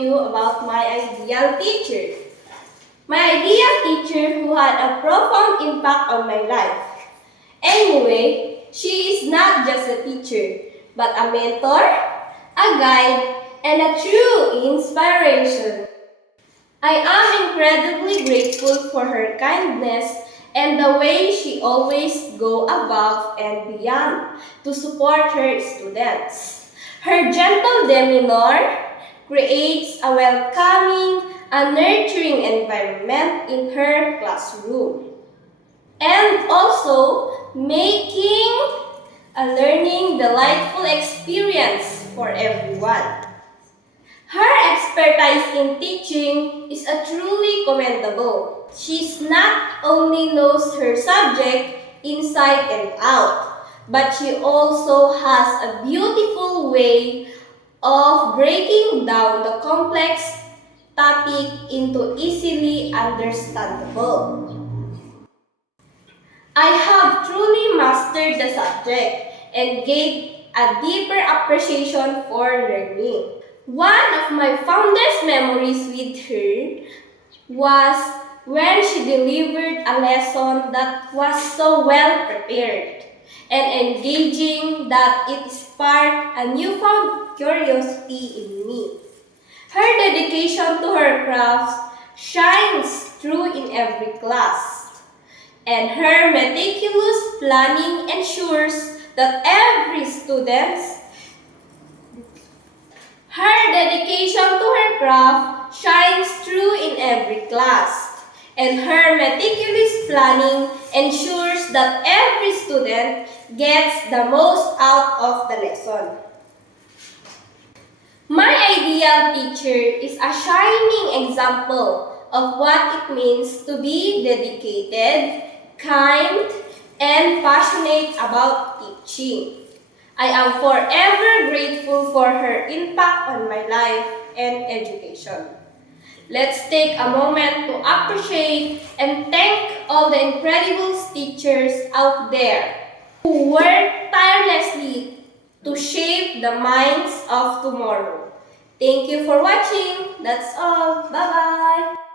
you about my ideal teacher. My ideal teacher who had a profound impact on my life. Anyway, she is not just a teacher, but a mentor, a guide, and a true inspiration. I am incredibly grateful for her kindness and the way she always go above and beyond to support her students. Her gentle demeanor creates a welcoming and nurturing environment in her classroom, and also making a learning delightful experience for everyone. Her expertise in teaching is a truly commendable. She not only knows her subject inside and out, but she also has a beautiful way of breaking down the complex topic into easily understandable. I have truly mastered the subject and gained a deeper appreciation for learning. One of my fondest memories with her was when she delivered a lesson that was so well prepared and engaging that it sparked a newfound curiosity in me. Her dedication to her craft shines through in every class, and her meticulous planning ensures that every student her dedication to her craft shines through in every class, and her meticulous planning ensures that every student gets the most out of the lesson. My ideal teacher is a shining example of what it means to be dedicated, kind, and passionate about teaching. I am forever grateful for her impact on my life and education. Let's take a moment to appreciate and thank all the incredible teachers out there who work tirelessly to shape the minds of tomorrow. Thank you for watching. That's all. Bye-bye.